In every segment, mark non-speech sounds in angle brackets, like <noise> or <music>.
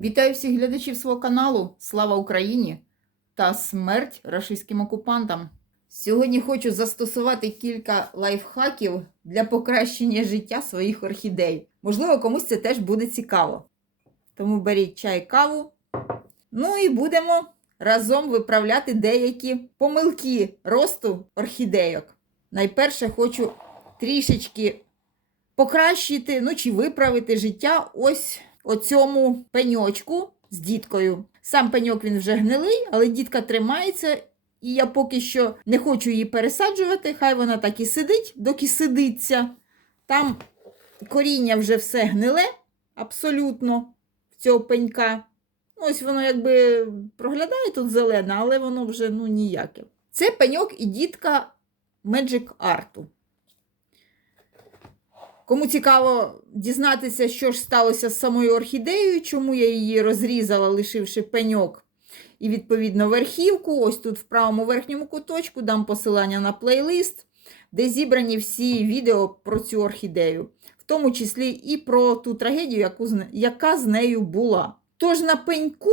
Вітаю всіх глядачів свого каналу. Слава Україні та смерть рашистським окупантам. Сьогодні хочу застосувати кілька лайфхаків для покращення життя своїх орхідей. Можливо, комусь це теж буде цікаво. Тому беріть чай, каву. Ну і будемо разом виправляти деякі помилки росту орхідейок. Найперше хочу трішечки покращити, ну чи виправити життя ось оцьому пеньочку з діткою. Сам пеньок він вже гнилий, але дітка тримається, і я поки що не хочу її пересаджувати. Хай вона так і сидить, доки сидиться. Там коріння вже все гниле, абсолютно в цього пенька. Ось воно якби проглядає тут зелене, але воно вже ну ніяке. Це пеньок і дітка Magic Art. Кому цікаво дізнатися, що ж сталося з самою орхідеєю, чому я її розрізала, лишивши пеньок і, відповідно, верхівку. Ось тут в правому верхньому куточку дам посилання на плейлист, де зібрані всі відео про цю орхідею, в тому числі і про ту трагедію, яку, яка з нею була. Тож на пеньку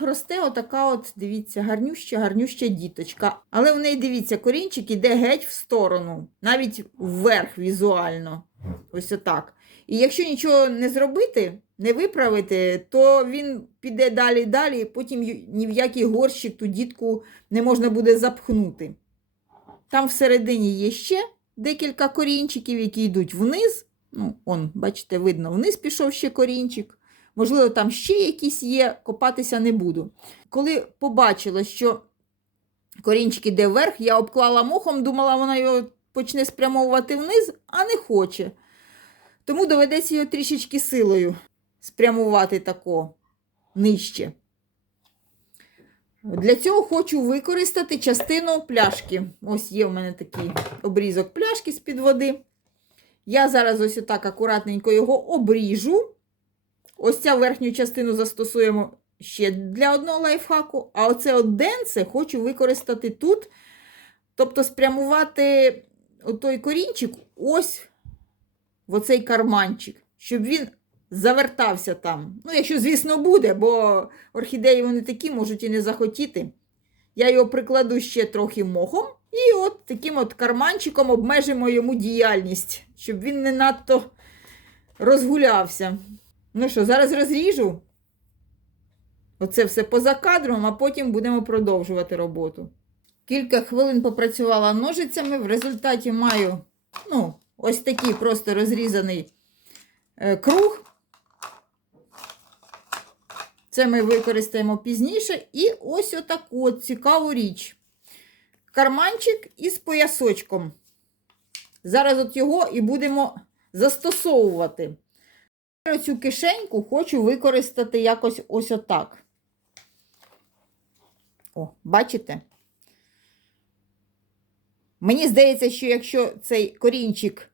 росте отака, от, дивіться, гарнюща, гарнюща діточка. Але в неї, дивіться, корінчик іде геть в сторону, навіть вверх візуально. Ось отак. І якщо нічого не зробити, не виправити, то він піде далі далі, і потім ні в який горщик ту дітку не можна буде запхнути. Там всередині є ще декілька корінчиків, які йдуть вниз. Ну, он, бачите, видно, вниз пішов ще корінчик. Можливо, там ще якісь є, копатися не буду. Коли побачила, що корінчик іде вверх, я обклала мохом, думала, вона його почне спрямовувати вниз, а не хоче. Тому доведеться його трішечки силою спрямувати тако нижче. Для цього хочу використати частину пляшки. Ось є в мене такий обрізок пляшки з-під води. Я зараз ось отак акуратненько його обріжу. Ось ця верхню частину застосуємо ще для одного лайфхаку, а оце от денце хочу використати тут. Тобто спрямувати той корінчик ось в оцей карманчик, щоб він завертався там. Ну, якщо, звісно, буде, бо орхідеї вони такі можуть і не захотіти. Я його прикладу ще трохи мохом, і от таким от карманчиком обмежимо йому діяльність, щоб він не надто розгулявся. Ну що, зараз розріжу. Оце все поза кадром, а потім будемо продовжувати роботу. Кілька хвилин попрацювала ножицями, в результаті маю ну, ось такий просто розрізаний е, круг. Це ми використаємо пізніше. І ось отаку от цікаву річ. Карманчик із поясочком. Зараз от його і будемо застосовувати. Цю кишеньку хочу використати якось ось отак. О, бачите? Мені здається, що якщо цей корінчик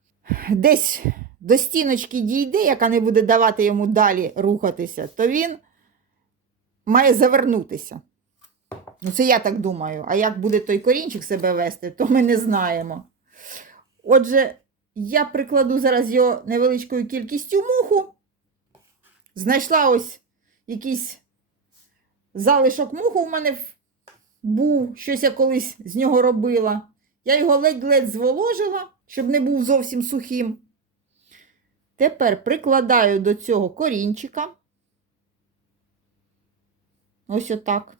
десь до стіночки дійде, яка не буде давати йому далі рухатися, то він має завернутися. Ну, це я так думаю. А як буде той корінчик себе вести, то ми не знаємо. Отже, я прикладу зараз його невеличкою кількістю муху. Знайшла ось якийсь залишок муху в мене був, щось я колись з нього робила. Я його ледь-ледь зволожила, щоб не був зовсім сухим. Тепер прикладаю до цього корінчика. Ось отак.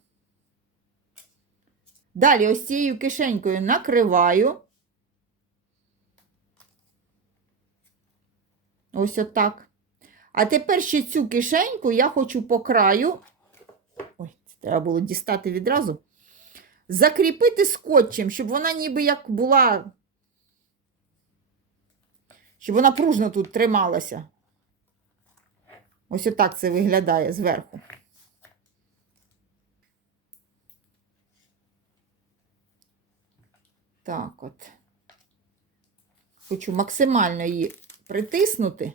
Далі ось цією кишенькою накриваю. Ось отак. А тепер ще цю кишеньку я хочу по краю. Ой, це треба було дістати відразу. Закріпити скотчем, щоб вона ніби як була. Щоб вона пружно тут трималася. Ось отак це виглядає зверху. Так от. Хочу максимально її притиснути.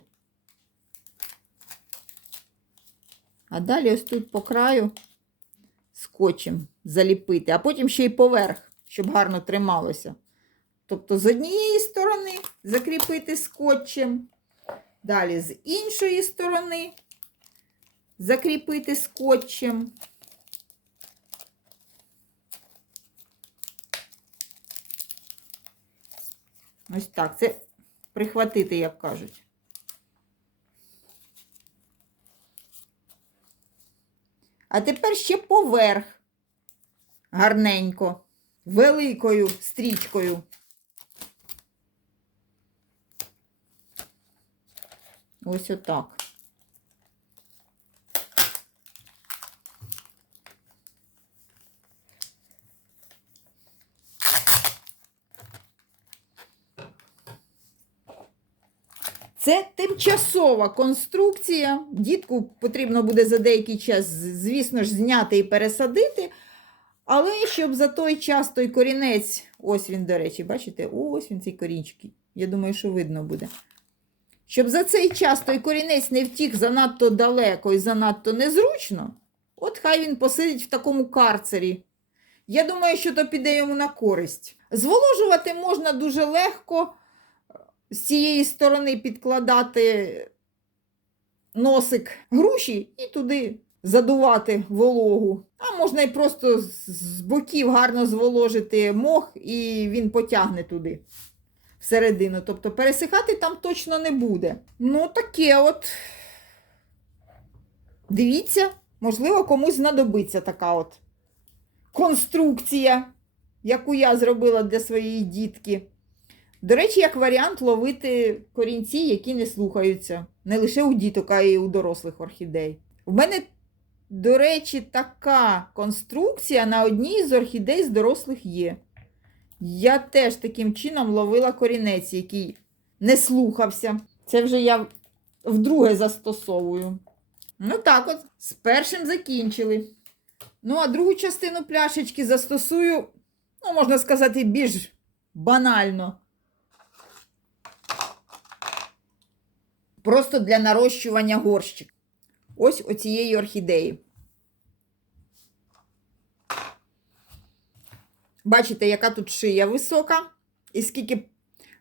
А далі ось тут по краю скотчем заліпити, а потім ще й поверх, щоб гарно трималося. Тобто з однієї сторони закріпити скотчем, далі з іншої сторони закріпити скотчем. Ось так, це прихватити, як кажуть. А тепер ще поверх гарненько, великою стрічкою. Ось отак. Це тимчасова конструкція. Дітку потрібно буде за деякий час, звісно ж, зняти і пересадити. Але щоб за той час той корінець, ось він, до речі, бачите, ось він цей корінчик. Я думаю, що видно буде. Щоб за цей час той корінець не втік занадто далеко і занадто незручно, от хай він посидить в такому карцері. Я думаю, що то піде йому на користь. Зволожувати можна дуже легко з цієї сторони підкладати носик груші і туди задувати вологу. А можна і просто з- боків гарно зволожити мох, і він потягне туди всередину. Тобто пересихати там точно не буде. Ну, таке от. Дивіться, можливо, комусь знадобиться така от конструкція, яку я зробила для своєї дітки. До речі, як варіант ловити корінці, які не слухаються. Не лише у діток, а й у дорослих орхідей. У мене, до речі, така конструкція на одній з орхідей з дорослих є. Я теж таким чином ловила корінець, який не слухався. Це вже я вдруге застосовую. Ну так от, з першим закінчили. Ну, а другу частину пляшечки застосую, ну, можна сказати, більш банально. Просто для нарощування горщик. Ось оцієї орхідеї. Бачите, яка тут шия висока, і скільки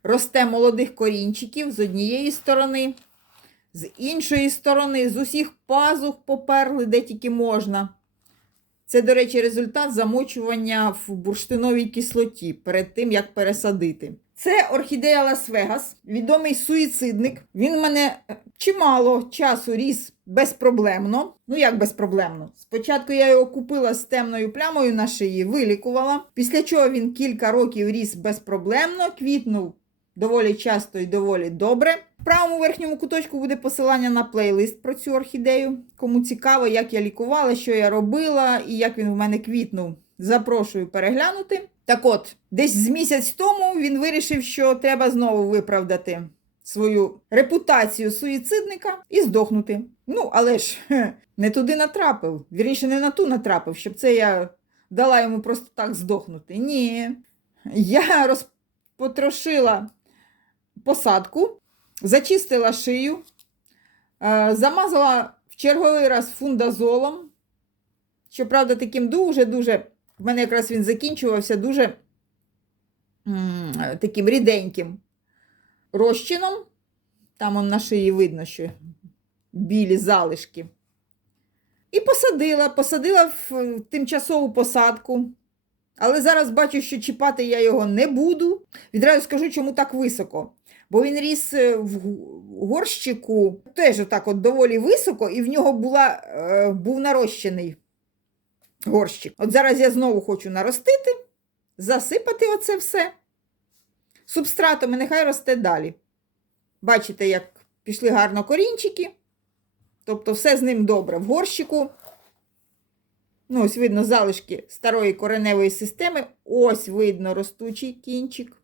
росте молодих корінчиків з однієї сторони, з іншої сторони, з усіх пазух поперли, де тільки можна. Це, до речі, результат замочування в бурштиновій кислоті перед тим, як пересадити. Це орхідея Лас-Вегас, відомий суїцидник. Він мене е, чимало часу ріс безпроблемно. Ну, як безпроблемно? Спочатку я його купила з темною плямою на шиї, вилікувала. Після чого він кілька років ріс безпроблемно, квітнув доволі часто і доволі добре. В правому верхньому куточку буде посилання на плейлист про цю орхідею. Кому цікаво, як я лікувала, що я робила і як він в мене квітнув. Запрошую переглянути. Так от, десь з місяць тому він вирішив, що треба знову виправдати свою репутацію суїцидника і здохнути. Ну, але ж не туди натрапив. Вірніше, не на ту натрапив, щоб це я дала йому просто так здохнути. Ні. Я розпотрошила посадку, зачистила шию, е, замазала в черговий раз фундазолом. Щоправда, таким дуже-дуже, в мене якраз він закінчувався дуже таким ріденьким розчином. Там он на шиї видно, що білі залишки. І посадила, посадила в тимчасову посадку. Але зараз бачу, що чіпати я його не буду. Відразу скажу, чому так високо. Бо він ріс е, в горщику теж отак от доволі високо, і в нього була, е, був нарощений горщик. От зараз я знову хочу наростити, засипати оце все субстратом і нехай росте далі. Бачите, як пішли гарно корінчики. Тобто все з ним добре в горщику. Ну, ось видно залишки старої кореневої системи. Ось видно ростучий кінчик.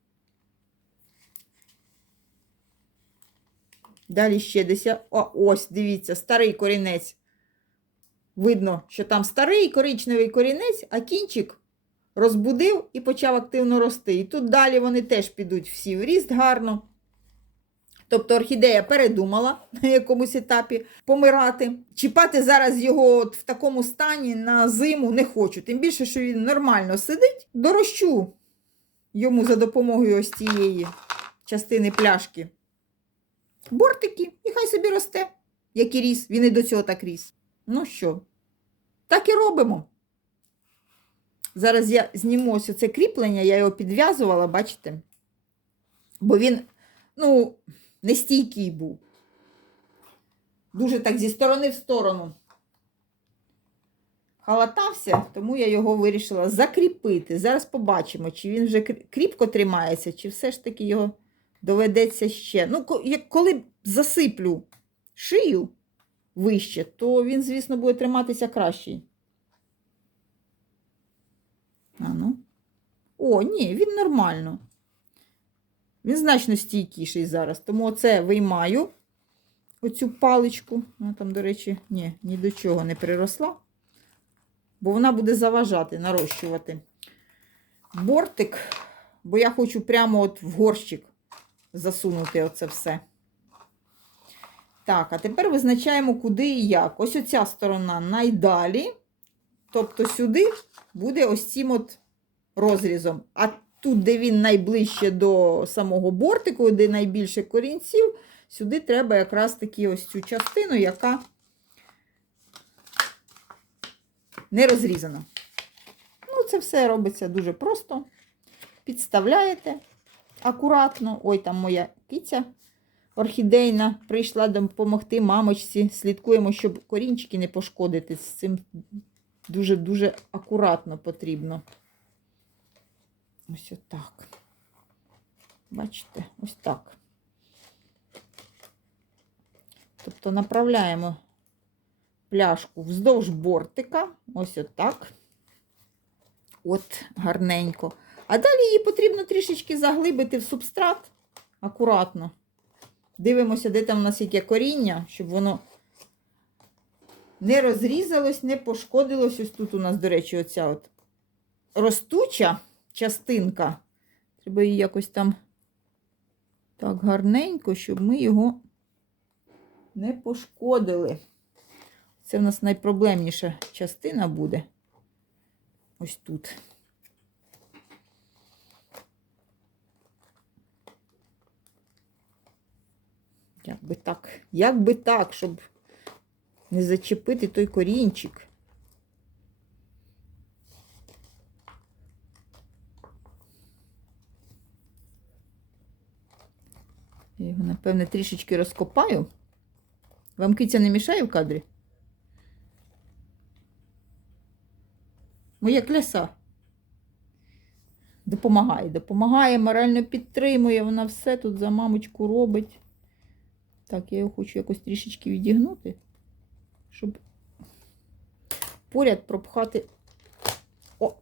Далі ще десь. О, ось, дивіться, старий корінець. Видно, що там старий коричневий корінець, а кінчик розбудив і почав активно рости. І тут далі вони теж підуть всі в ріст гарно. Тобто орхідея передумала <laughs> на якомусь етапі помирати. Чіпати зараз його от в такому стані на зиму не хочу. Тим більше, що він нормально сидить. Дорощу йому за допомогою ось цієї частини пляшки бортики, і хай собі росте, як і ріс. Він і до цього так ріс. Ну що, так і робимо. Зараз я зніму ось це кріплення, я його підв'язувала, бачите? Бо він, ну, нестійкий був. Дуже так зі сторони в сторону халатався, тому я його вирішила закріпити. Зараз побачимо, чи він вже кріпко тримається, чи все ж таки його доведеться ще. Ну, коли засиплю шию вище, то він, звісно, буде триматися краще. А ну. О, ні, він нормально. Він значно стійкіший зараз. Тому оце виймаю оцю паличку. Вона там, до речі, ні, ні до чого не приросла. Бо вона буде заважати, нарощувати. Бортик, бо я хочу прямо от в горщик засунути оце все. Так, а тепер визначаємо, куди і як. Ось оця сторона найдалі. Тобто сюди буде ось цим от розрізом. А тут, де він найближче до самого бортику, де найбільше корінців, сюди треба якраз таки ось цю частину, яка не розрізана. Ну, це все робиться дуже просто. Підставляєте акуратно. Ой, там моя киця орхідейна прийшла допомогти мамочці. Слідкуємо, щоб корінчики не пошкодити. З цим дуже-дуже акуратно потрібно. Ось отак. Бачите, ось так. Тобто направляємо пляшку вздовж бортика. Ось отак. От, гарненько. А далі її потрібно трішечки заглибити в субстрат акуратно. Дивимося, де там у нас яке коріння, щоб воно не розрізалось, не пошкодилось. Ось тут у нас, до речі, оця от ростуча частинка. Треба її якось там так гарненько, щоб ми його не пошкодили. Це в нас найпроблемніша частина буде. Ось тут. Як би так, як би так, щоб не зачепити той корінчик. Я його, напевне, трішечки розкопаю. Вам киця не мішає в кадрі? Моя кляса. Допомагає, допомагає, морально підтримує, вона все тут за мамочку робить. Так, я його хочу якось трішечки відігнути, щоб поряд пропхати. О!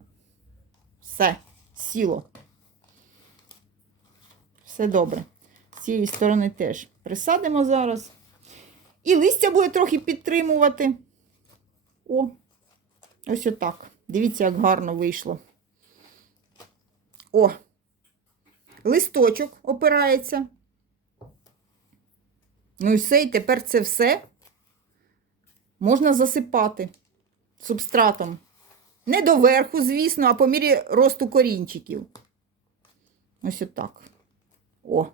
Все, сіло. Все добре. З цієї сторони теж присадимо зараз. І листя буде трохи підтримувати. О, ось отак. Дивіться, як гарно вийшло. О, листочок опирається. Ну і все, і тепер це все можна засипати субстратом. Не доверху, звісно, а по мірі росту корінчиків. Ось отак. О.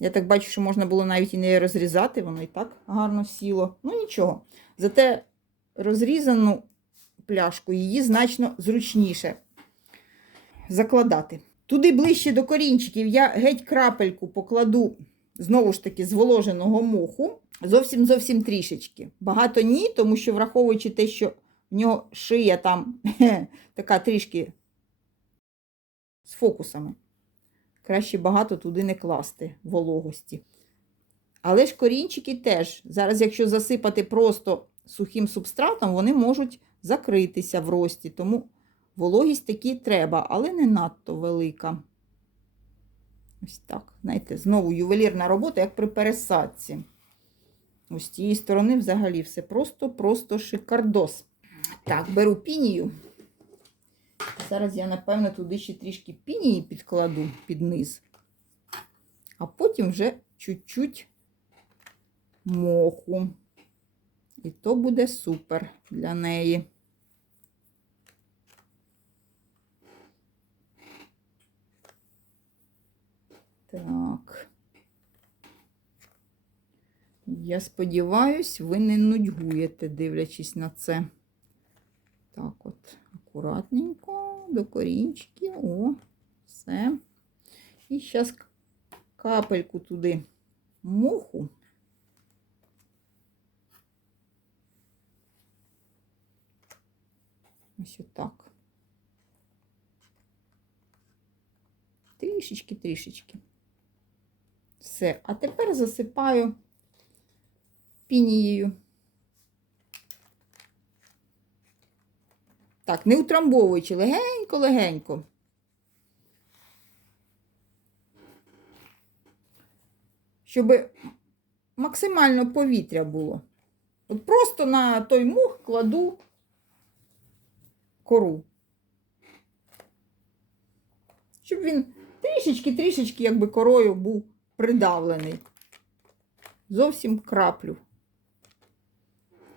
Я так бачу, що можна було навіть і не розрізати, воно і так гарно сіло. Ну нічого. Зате розрізану пляшку її значно зручніше закладати. Туди ближче до корінчиків я геть крапельку покладу, знову ж таки, зволоженого моху. Зовсім зовсім трішечки. Багато ні, тому що, враховуючи те, що в нього шия там <laughs> така трішки з фокусами. Краще багато туди не класти вологості. Але ж корінчики теж. Зараз, якщо засипати просто сухим субстратом, вони можуть закритися в рості. Тому вологість такі треба, але не надто велика. Ось так. Знаєте, знову ювелірна робота, як при пересадці. Ось з цієї сторони взагалі все просто-просто шикардос. Так, беру пінію. Зараз я, напевно, туди ще трішки пінії підкладу під низ, а потім вже чуть-чуть моху. І то буде супер для неї. Так. Я сподіваюсь, ви не нудьгуєте, дивлячись на це. Так от, акуратненько, до корінчиків. О, все. І зараз капельку туди моху. Ось отак. Трішечки, трішечки. Все. А тепер засипаю пінією. Так, не утрамбовуючи, легенько-легенько. Щоб максимально повітря було. От просто на той мух кладу кору. Щоб він трішечки-трішечки, якби корою був придавлений. Зовсім краплю.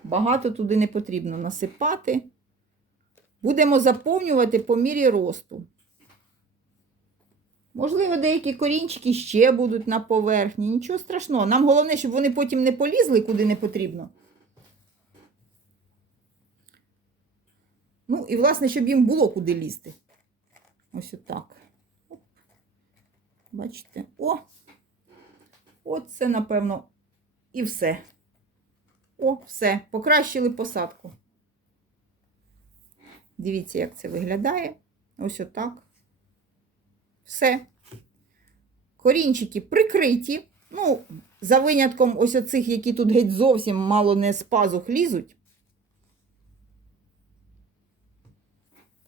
Багато туди не потрібно насипати. Будемо заповнювати по мірі росту. Можливо, деякі корінчики ще будуть на поверхні. Нічого страшного. Нам головне, щоб вони потім не полізли куди не потрібно. Ну, і, власне, щоб їм було куди лізти. Ось отак. Бачите? О! Оце, напевно, і все. О, все. Покращили посадку. Дивіться, як це виглядає. Ось отак. Все. Корінчики прикриті. Ну, за винятком ось оцих, які тут геть зовсім мало не з пазух лізуть.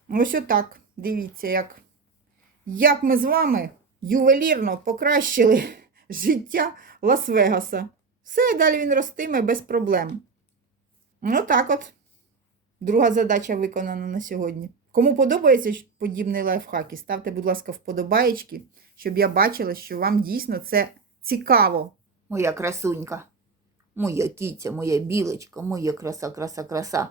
Ось отак. Дивіться, як, як ми з вами ювелірно покращили життя Лас-Вегаса. Все, далі він ростиме без проблем. Ну так от. Друга задача виконана на сьогодні. Кому подобається подібний лайфхак, ставте, будь ласка, вподобаєчки, щоб я бачила, що вам дійсно це цікаво. Моя красунька, моя кіця, моя білочка, моя краса, краса, краса.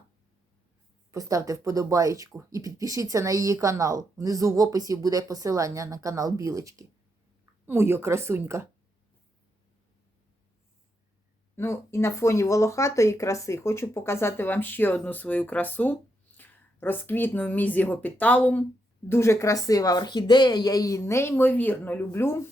Поставте вподобаєчку і підпишіться на її канал. Внизу в описі буде посилання на канал Білочки. Моя красунька. Ну, і на фоні волохатої краси хочу показати вам ще одну свою красу. Розквітну мізігопіталум. Дуже красива орхідея, я її неймовірно люблю.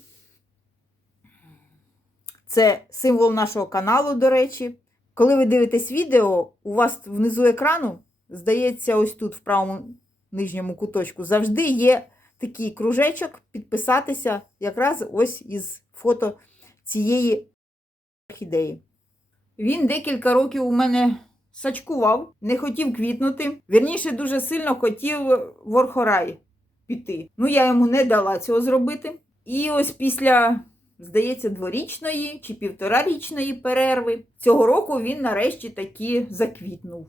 Це символ нашого каналу, до речі. Коли ви дивитесь відео, у вас внизу екрану, здається, ось тут, в правому нижньому куточку, завжди є такий кружечок підписатися якраз ось із фото цієї орхідеї. Він декілька років у мене сачкував, не хотів квітнути. Вірніше, дуже сильно хотів в орхорай піти. Ну, я йому не дала цього зробити. І ось після, здається, дворічної чи півторарічної перерви цього року він нарешті таки заквітнув.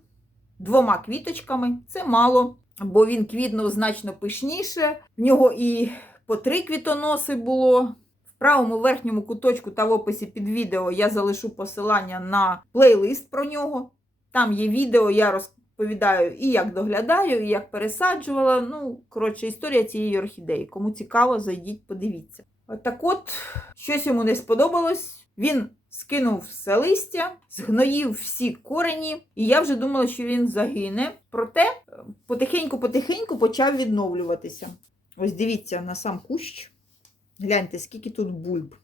Двома квіточками це мало, бо він квітнув значно пишніше. В нього і по три квітоноси було. В правому верхньому куточку та в описі під відео я залишу посилання на плейлист про нього. Там є відео, я розповідаю і як доглядаю, і як пересаджувала. Ну, коротше, історія цієї орхідеї. Кому цікаво, зайдіть, подивіться. Так от, щось йому не сподобалось. Він скинув все листя, згноїв всі корені, і я вже думала, що він загине. Проте потихеньку-потихеньку почав відновлюватися. Ось дивіться на сам кущ. Гляньте, скільки тут бульб.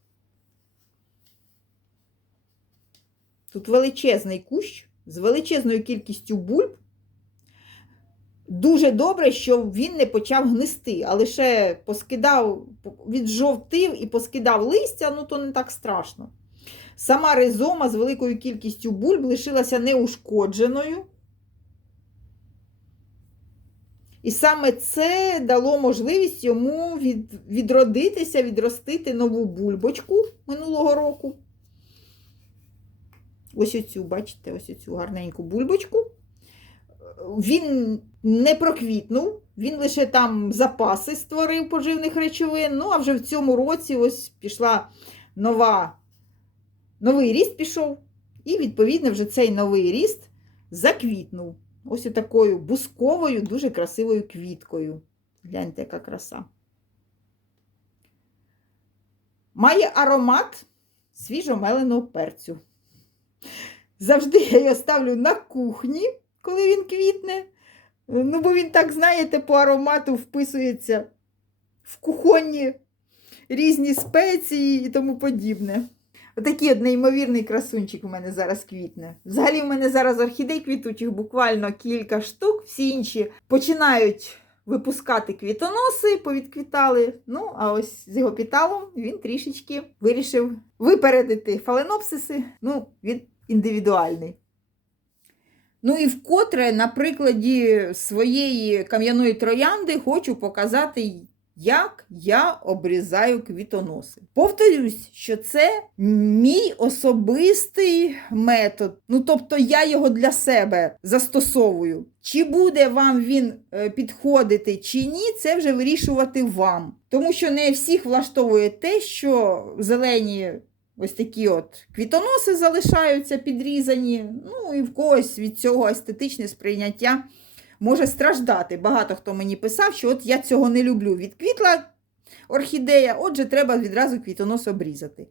Тут величезний кущ з величезною кількістю бульб. Дуже добре, що він не почав гнисти, а лише поскидав, віджовтив і поскидав листя, ну то не так страшно. Сама ризома з великою кількістю бульб лишилася неушкодженою. І саме це дало можливість йому від, відродитися, відростити нову бульбочку минулого року. Ось оцю, бачите, ось оцю гарненьку бульбочку. Він не проквітнув, він лише там запаси створив поживних речовин. Ну, а вже в цьому році ось пішла нова, новий ріст пішов. І, відповідно, вже цей новий ріст заквітнув. Ось такою бусковою, дуже красивою квіткою. Гляньте, яка краса. Має аромат свіжомеленого перцю. Завжди я його ставлю на кухні, коли він квітне. Ну, бо він так, знаєте, по аромату вписується в кухонні різні спеції і тому подібне. Отакий от неймовірний красунчик у мене зараз квітне. Взагалі, в мене зараз орхідей квітучих буквально кілька штук, всі інші починають випускати квітоноси, повідквітали. Ну, а ось з його піталом він трішечки вирішив випередити фаленопсиси. Ну, він індивідуальний. Ну і вкотре, на прикладі своєї кам'яної троянди, хочу показати, як я обрізаю квітоноси. Повторюсь, що це мій особистий метод. Ну, тобто я його для себе застосовую. Чи буде вам він е, підходити, чи ні, це вже вирішувати вам. Тому що не всіх влаштовує те, що зелені ось такі от квітоноси залишаються підрізані. Ну і в когось від цього естетичне сприйняття може страждати. Багато хто мені писав, що от я цього не люблю. Відквітла орхідея, отже, треба відразу квітонос обрізати.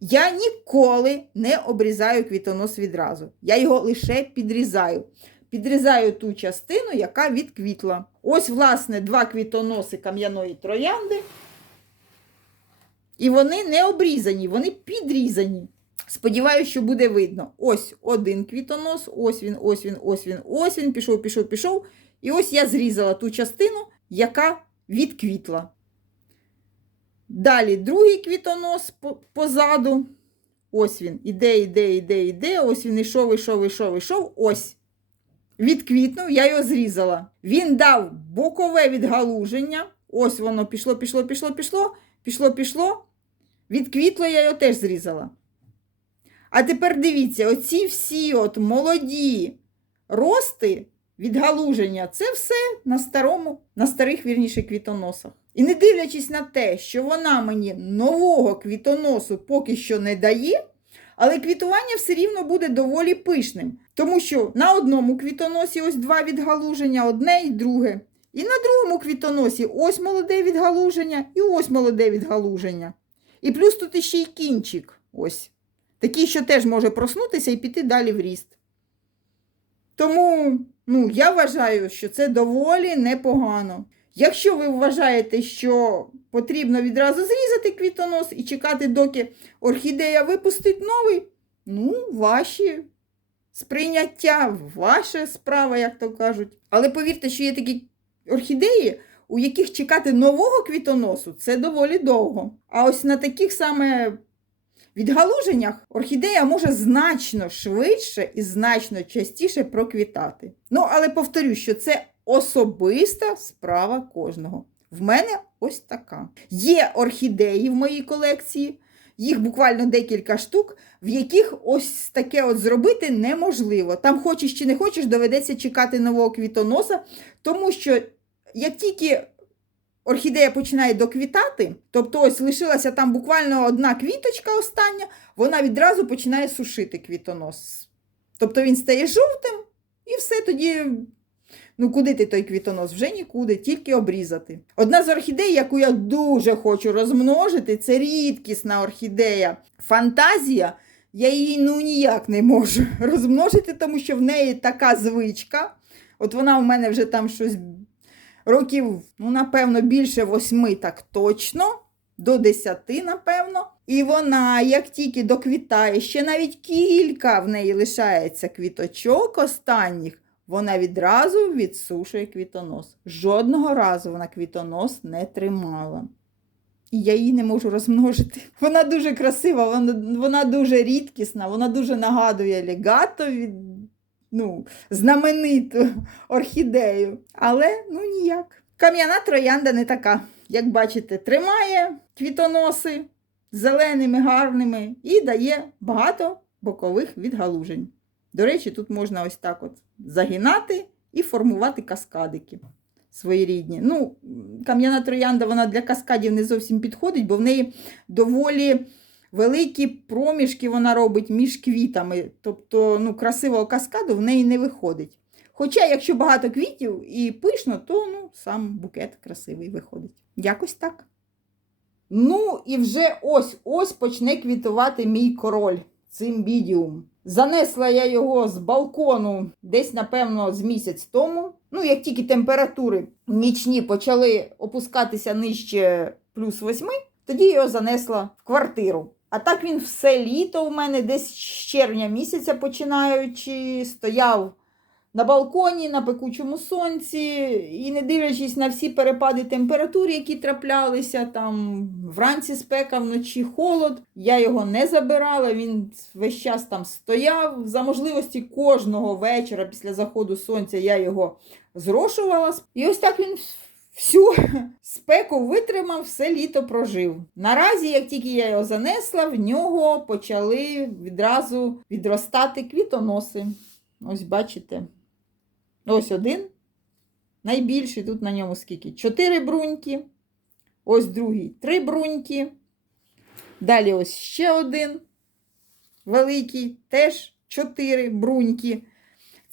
Я ніколи не обрізаю квітонос відразу. Я його лише підрізаю. Підрізаю ту частину, яка відквітла. Ось, власне, два квітоноси кам'яної троянди. І вони не обрізані, вони підрізані. Сподіваюся, що буде видно. Ось один квітонос, ось він, ось він, ось він, ось він, пішов, пішов, пішов. І ось я зрізала ту частину, яка відквітла. Далі другий квітонос позаду. Ось він. Іде, іде, іде, іде. Ось він ішов, ішов, ішов, ішов. Ось. Відквітнув, я його зрізала. Він дав бокове відгалуження. Ось воно пішло, пішло, пішло, пішло, пішло, пішло. Відквітло, я його теж зрізала. А тепер дивіться, оці всі от молоді рости відгалуження це все на старому, на старих вірніше квітоносах. І не дивлячись на те, що вона мені нового квітоносу поки що не дає, але квітування все рівно буде доволі пишним. Тому що на одному квітоносі ось два відгалуження, одне і друге. І на другому квітоносі ось молоде відгалуження і ось молоде відгалуження. І плюс тут іще й кінчик. Ось. Такий, що теж може проснутися і піти далі в ріст. Тому ну, я вважаю, що це доволі непогано. Якщо ви вважаєте, що потрібно відразу зрізати квітонос і чекати, доки орхідея випустить новий, ну, ваші сприйняття, ваша справа, як то кажуть. Але повірте, що є такі орхідеї, у яких чекати нового квітоносу це доволі довго. А ось на таких саме відгалуженнях орхідея може значно швидше і значно частіше проквітати. Ну, але повторю, що це особиста справа кожного. В мене ось така. Є орхідеї в моїй колекції, їх буквально декілька штук, в яких ось таке от зробити неможливо. Там, хочеш чи не хочеш, доведеться чекати нового квітоноса, тому що як тільки орхідея починає доквітати, тобто ось лишилася там буквально одна квіточка остання, вона відразу починає сушити квітонос. Тобто він стає жовтим і все тоді. Ну, куди ти той квітонос? Вже нікуди, тільки обрізати. Одна з орхідей, яку я дуже хочу розмножити, це рідкісна орхідея. Фантазія. Я її ну ніяк не можу <laughs> розмножити, тому що в неї така звичка. От вона у мене вже там щось років, ну, напевно, більше восьми, так точно, до десяти, напевно. І вона, як тільки доквітає, ще навіть кілька в неї лишається квіточок останніх, вона відразу відсушує квітонос. Жодного разу вона квітонос не тримала. І я її не можу розмножити. <laughs> Вона дуже красива, вона вона дуже рідкісна, вона дуже нагадує легато від ну, знамениту орхідею. Але ну ніяк. Кам'яна троянда не така. Як бачите, тримає квітоноси зеленими, гарними і дає багато бокових відгалужень. До речі, тут можна ось так от загинати і формувати каскадики своєрідні. Ну, Кам'яна троянда вона для каскадів не зовсім підходить, бо в неї доволі великі проміжки вона робить між квітами. Тобто ну, красивого каскаду в неї не виходить. Хоча, якщо багато квітів і пишно, то ну, сам букет красивий виходить. Якось так. Ну і вже ось ось почне квітувати мій король цимбідіум. Занесла я його з балкону десь, напевно, з місяць тому. Ну, як тільки температури нічні почали опускатися нижче плюс восьми, тоді його занесла в квартиру. А так він все літо у мене десь з червня місяця починаючи, стояв на балконі, на пекучому сонці, і не дивлячись на всі перепади температур, які траплялися, там вранці спека, вночі холод, я його не забирала, він весь час там стояв. За можливості кожного вечора після заходу сонця я його зрошувала. І ось так він всю <laughs> спеку витримав, все літо прожив. Наразі, як тільки я його занесла, в нього почали відразу відростати квітоноси. Ось бачите. Ось один. Найбільший тут на ньому скільки? Чотири бруньки. Ось другий три бруньки. Далі ось ще один великий, теж чотири бруньки.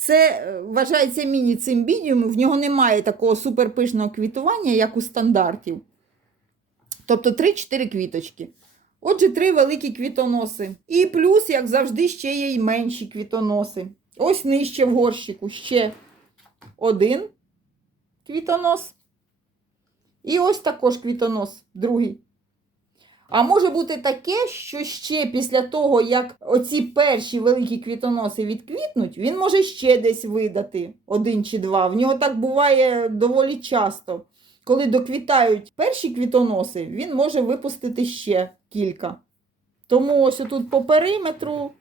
Це е, вважається міні-цимбідіум, в нього немає такого суперпишного квітування, як у стандартів. Тобто 3-4 квіточки. Отже, три великі квітоноси. І плюс, як завжди, ще є й менші квітоноси. Ось нижче в горщику ще один квітонос. І ось також квітонос, другий. А може бути таке, що ще після того, як оці перші великі квітоноси відквітнуть, він може ще десь видати один чи два. В нього так буває доволі часто. Коли доквітають перші квітоноси, він може випустити ще кілька. Тому ось тут по периметру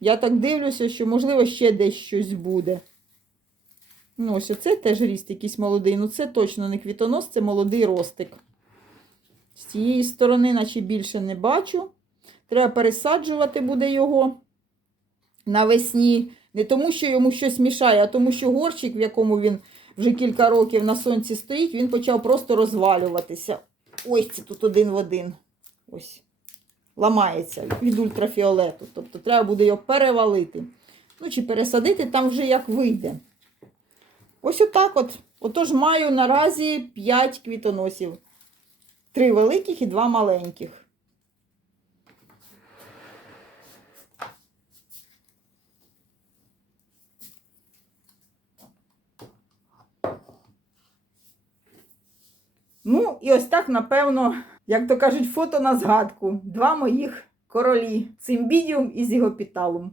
я так дивлюся, що, можливо, ще десь щось буде. Ну, ось оце теж ріст якийсь молодий. Ну, це точно не квітонос, це молодий ростик. З цієї сторони, наче більше не бачу. Треба пересаджувати буде його навесні. Не тому, що йому щось мішає, а тому, що горщик, в якому він вже кілька років на сонці стоїть, він почав просто розвалюватися. Ось це тут один в один. Ось. Ламається від ультрафіолету. Тобто треба буде його перевалити. Ну, чи пересадити, там вже як вийде. Ось отак от. Отож маю наразі 5 квітоносів. Три великих і два маленьких. Ну, і ось так, напевно, як то кажуть, фото на згадку. Два моїх королі цимбідіум і зігопіталум.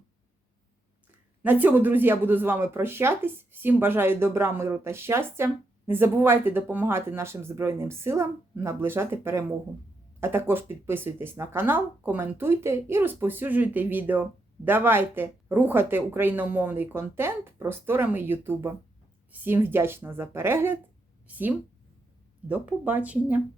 На цьому, друзі, я буду з вами прощатись. Всім бажаю добра, миру та щастя. Не забувайте допомагати нашим Збройним силам наближати перемогу. А також підписуйтесь на канал, коментуйте і розповсюджуйте відео. Давайте рухати україномовний контент просторами Ютуба. Всім вдячна за перегляд, всім до побачення!